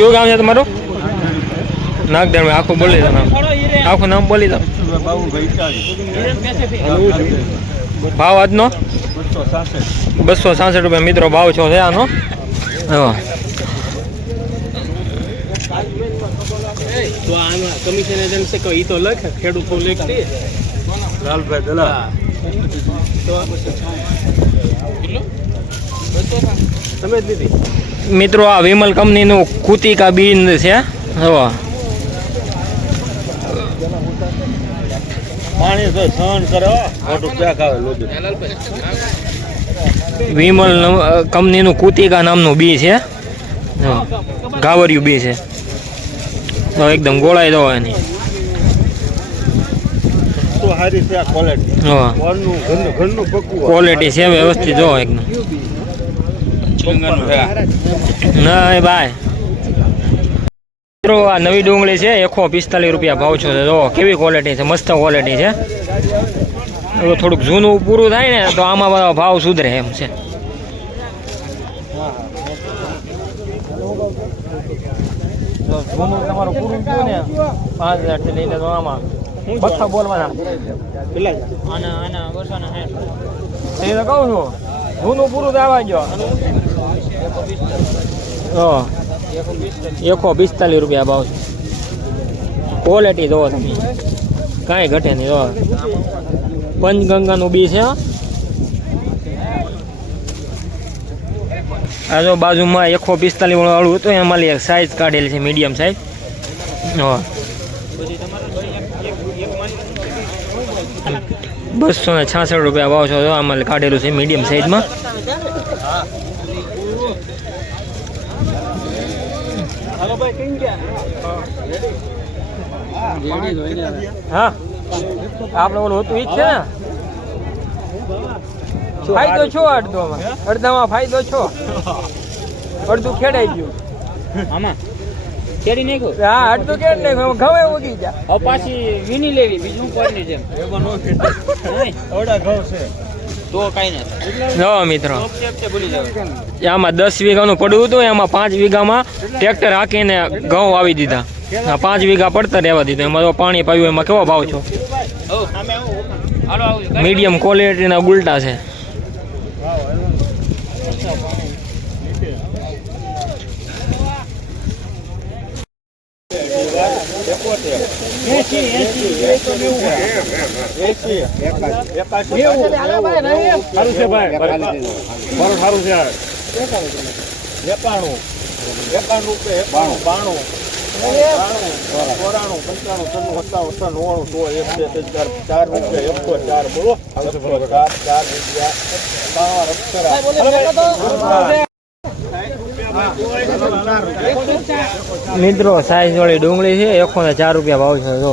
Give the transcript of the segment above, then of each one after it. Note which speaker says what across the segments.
Speaker 1: કયું ગામ છે તમારું? નાગદાણ આખું બોલી દો આખું નામ બોલી દો. ભાવ આજનો? બસો સાસઠ રૂપિયા. મિત્રો, ભાવ છો છે આનો?
Speaker 2: તો આમાં કમિશન એજન્ટ છે કે તો લખ ખેડૂત તો તમે જ દીધી
Speaker 1: મિત્રો આ વિમલ કંપનીનું કુતિકા બીન છે.
Speaker 3: લોદું
Speaker 1: વિમલ કંપનીનું કુતિકા નામનું બી છે. ગાવરિયું બી છે. તો એકદમ ગોળાઈ દો એની.
Speaker 3: ક્વોલિટી
Speaker 1: છે વ્યવસ્થિત જો એકદમ. ના એ ભાઈ. મિત્રો આ નવી ડુંગળી છે એકસો પિસ્તાલીસ રૂપિયા ભાવ છો. જો કેવી ક્વોલિટી છે? મસ્ત ક્વોલિટી છે. થોડુંક જૂનું પૂરું થાય ને તો આમાં બધા ભાવ સુધરે એમ છે. જૂનું તમારું પૂરું થયું ને પાંચ હજારથી લઈને તો આમાં. બખ્ખા બોલવાના.
Speaker 2: કેટલા
Speaker 1: આના આના બસોના હે એ તો કહું છું જૂનું પૂરું થવા ગયો એકસો પિસ્તાલીસ રૂપિયા ભાવ છે. ક્વોલિટી જોવો તમે. કાંઈ ઘટે નહીં જો પંચગંગાનું બી છે. આ જો બાજુમાં એકસો પિસ્તાલીસ વાળું હતું, એમાં એક સાઈઝ કાઢેલી છે મીડિયમ સાઈઝ હા. બસો ને છાસઠ રૂપિયા ભાવ છો આમાં કાઢેલું છે મીડિયમ સાઈઝમાં
Speaker 2: ભાઈ કઈ ગયા?
Speaker 1: હા. આપણે ઓલું હતું ઈ જ છે ને? ફાયદો છો અડધોમાં અડધામાં ફાયદો છો? અડધું ખેડાઈ ગયું.
Speaker 2: આમાં? કેરી નાખો
Speaker 1: હા અડધું કેમ નહીં ઘવે ઉગી જા
Speaker 2: પાછી વીણી લેવી બીજું જેમ.
Speaker 3: અવડા ઘઉં છે.
Speaker 2: તો કાંઈ નથી.
Speaker 1: જો મિત્રો. આમાં દસ વીઘાનું પડવું હતું એમાં પાંચ વીઘામાં ટ્રેક્ટર હાકીને ઘઉં વાવી દીધા. પાંચ વીઘા પડતર રહેવા દીધું. એમાં તો પાણી પાયું એમાં કેવો ભાવ છો? મીડિયમ ક્વોલિટીના ગુલટા છે.
Speaker 3: સારું છે ભાઈ મારું સારું છે એકાણું એકાણું રૂપિયા એકાણું બાણું ચોરાણું પંચાણું છન્નું સત્તાવન અઠાણું નવ્વાણું સો એક બે ચાર રૂપિયા એકસો ચાર બોલો ચાર
Speaker 1: મિત્રો સાઈઝ વાળી ડુંગળી છે એકસો ને ચાર રૂપિયા ભાવ છે, જો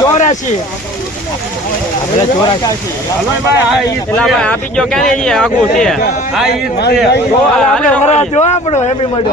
Speaker 1: ચોરાશી આપી જો ક્યાં જઈએ આગું છે.
Speaker 3: છે.
Speaker 1: જો આપણો હેપી હતા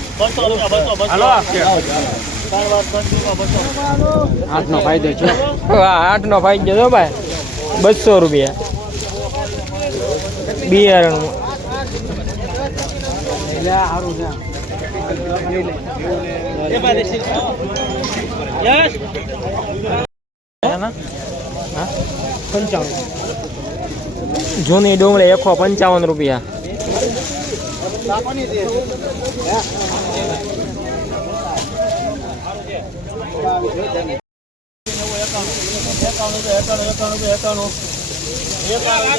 Speaker 3: હાલો
Speaker 1: આઠ નો ફાયદો છે. આઠ નો ફાયદો જો ભાઈ. બસો રૂપિયા. બિયારણ જૂની ડુંગળી એકસો પંચાવન રૂપિયા
Speaker 3: એકાણું રૂપિયા એકાણું એકાણું રૂપિયા એકાણું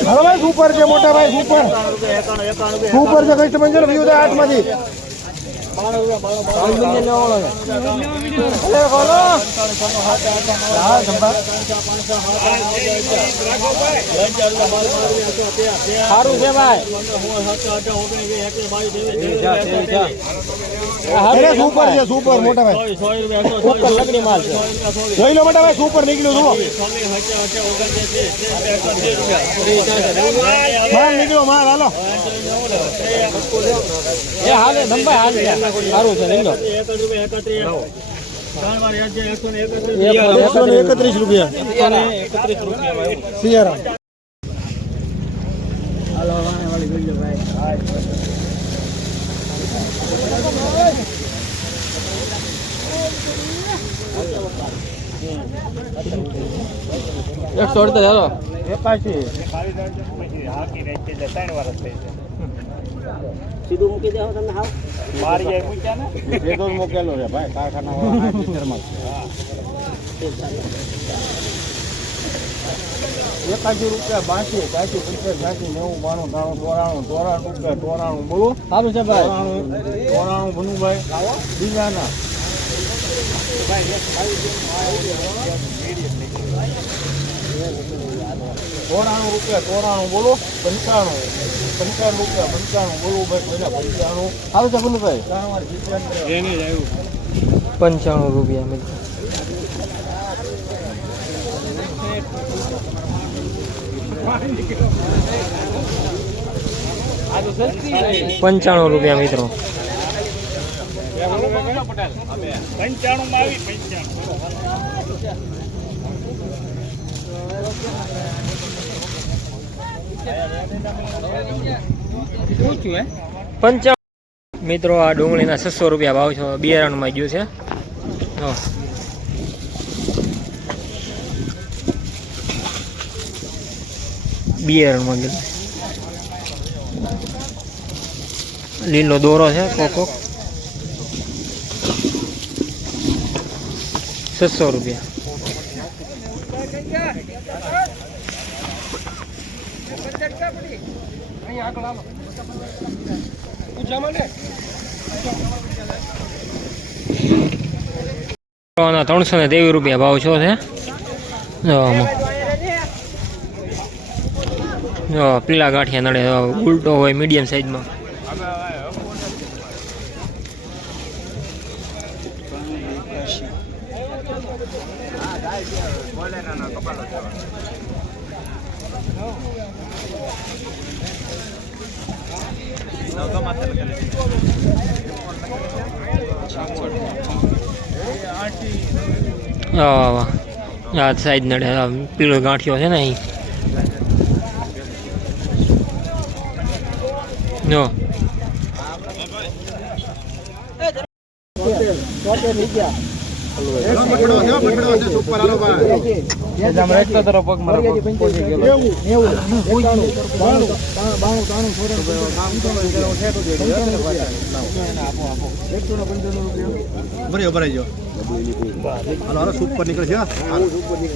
Speaker 4: હાલો ભાઈ સુપર છે મોટા ભાઈ સુપર સુપર છે કસ્ટમર છે વ્યૂ થાય હાથમાંથી
Speaker 2: સારું છે ભાઈ
Speaker 4: સુપર છે સુપર મોટા ભાઈ.
Speaker 2: સુપર લગડી માલ છે.
Speaker 4: જોઈ લો મોટા ભાઈ સુપર નીકળ્યું જુઓ. માલ નીકળ્યો માલ હાલો.
Speaker 2: એ હાલે નંબર હાલ. સારું છે લો
Speaker 4: એકસો ને એકત્રીસ રૂપિયા સિયારામ
Speaker 2: એકસો અડતાલીસ હાલો.
Speaker 4: એકાશી. એ તો જ મૂકેલો છે ભાઈ. કારખાના એકાશી રૂપિયા બાસી એકાશી પંચાસ સાસી નેવું બાણું ત્રાણું ચોરાણું ચોરાણું રૂપિયા ચોરાણું બોલો.
Speaker 2: સારું છે ભાઈ.
Speaker 4: ચોરાણું ભનુભાઈ બીજાના. ચોરાણું રૂપિયા ચોરાણું બોલો પંચાણું. પંચાણું રૂપિયા પંચાણું બોલો ભાઈ પહેલા પંચાણું.
Speaker 2: આવે છે ભનુભાઈ
Speaker 1: પંચાણું. રૂપિયા મિત્રો પંચાણું રૂપિયા મિત્રો.
Speaker 3: પંચાણું માં આવી પંચાણું.
Speaker 1: પંચાણું મિત્રો, આ ડુંગળીના છસો રૂપિયા ભાવ છે. બિયારણમાં ગયું છે. જો. બિયારણમાં ગયું. લીલો દોરો છે, કોકો. છસો રૂપિયા. ત્રણસો ને તેવી રૂપિયા ભાવ છો છે. પીળા ગાંઠિયા નડે ઉલટો હોય મીડિયમ સાઈઝમાં. આ સાઈડ નડે પીળો ગાંઠિયો છે ને અહીં. જો.
Speaker 2: એકસો
Speaker 4: સુપર નીકળે છે.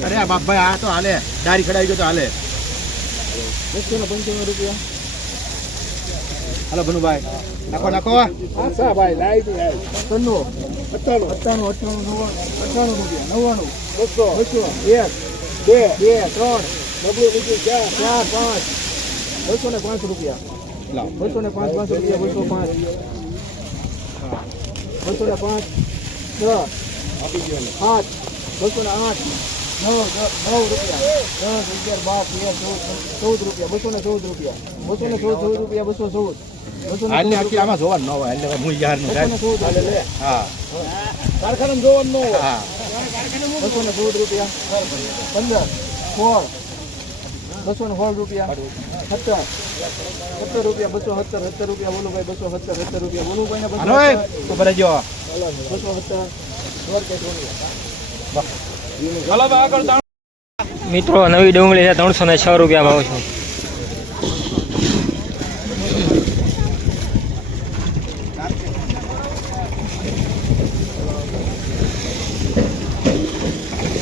Speaker 4: અરે બાપ બાપભાઈ આ તો હાલે. ડાયરી ખડાઈ ગયો તો હાલે. હાલો ભનુભાઈ. નાખો નાખો.
Speaker 3: ભાઈ લાઈટ
Speaker 4: સન્નું.
Speaker 3: અઠ્ઠાણું
Speaker 4: અઠ્ઠાણું અઠ્ઠાણું અઠ્ઠાણું રૂપિયા નવ્વાણું.
Speaker 3: બસો.
Speaker 4: બસો. એક
Speaker 3: બે
Speaker 4: બે ત્રણ.
Speaker 3: બબલું બીજું ચાર.
Speaker 4: ચાર પાંચ. બસો ને પાંચ રૂપિયા. બસો ને પાંચ પાંચ રૂપિયા બસો પાંચ. બસો ને પાંચ છ. આઠ બસો ને આઠ. નવ નવ રૂપિયા. દસ અગિયાર બાર તેર ચૌદ ચૌદ રૂપિયા. બસો ને ચૌદ રૂપિયા. બસો ને ચૌદ ચૌદ રૂપિયા બસો ચૌદ બસો ને
Speaker 3: આમાં જોવાનું ન હોય એટલે હું.
Speaker 4: જોવાનું ન હોય.
Speaker 3: હા.
Speaker 4: બસો ને ચૌદ રૂપિયા. પંદર સોળ. બસો ને સોળ રૂપિયા. સત્તર. સત્તર રૂપિયા બસો સત્તર સત્તર રૂપિયા. બોલો ભાઈ બસો સત્તર સત્તર રૂપિયા. બોલું ભાઈ ને બસો
Speaker 3: હાલો એ
Speaker 4: સત્તર. બસો સત્તર. સોળ કે સોળ.
Speaker 3: આગળ
Speaker 1: મિત્રો નવી ડુંગળી છે ત્રણસો ને છ રૂપિયા ભાવ છે.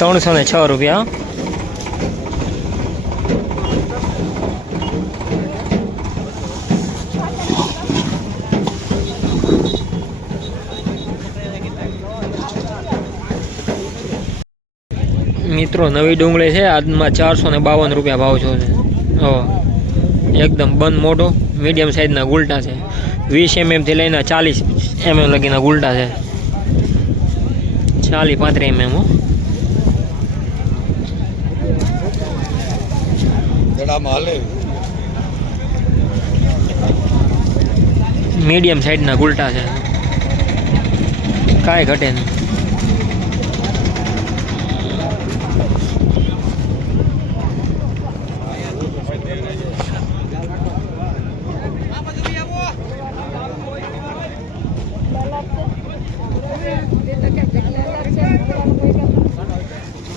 Speaker 1: ત્રણસો ને છ રૂપિયા. મિત્રો, નવી ડુંગળી છે. આજમાં ચારસો ને બાવન રૂપિયા ભાવ છો. છે એકદમ બંધ મોટો મીડિયમ સાઇઝના ગુલટા છે. વીસ એમએમથી લઈને ચાલીસ એમએમ લગીના ગુલટા છે. ચાલીસ પાંત્રીસ એમએમ હો.
Speaker 3: જડામાં હાલે.
Speaker 1: મીડિયમ સાઈડના ગુલટા છે. કાંઈ ઘટે નહીં.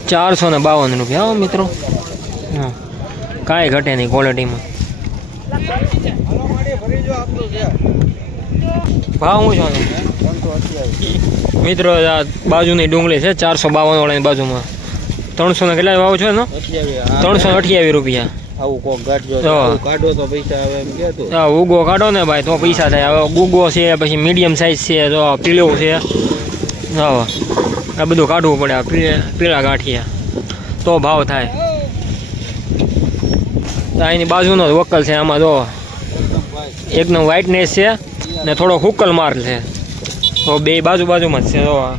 Speaker 1: ચારસો ને બાવન રૂપિયા મિત્રો. હા. કાંઈ ઘટે નહીં ક્વોલિટીમાં ભાવ હું છું મિત્રો આ બાજુની ડુંગળી છે ચારસો બાવન વાળાની બાજુમાં. ત્રણસો ને કેટલા ભાવ છે એનો? ત્રણસો અઠ્યાવીસ રૂપિયા.
Speaker 2: આવું કોક ગાંઠજો કાઢો તો પૈસા આવે એમ કે
Speaker 1: હા ઉગો કાઢો ને ભાઈ તો પૈસા થાય. હવે ગુગો છે પછી મીડિયમ સાઇઝ છે તો પીળો છે. હા આ બધું કાઢવું પડે પીળા ગાંઠિયા. તો ભાવ થાય. તો અહીંની બાજુનો જ વકલ છે આમાં તો એકદમ વ્હાઇટનેસ છે ને થોડો હુકલ માર છે તો બે બાજુ બાજુમાં જ છે આ.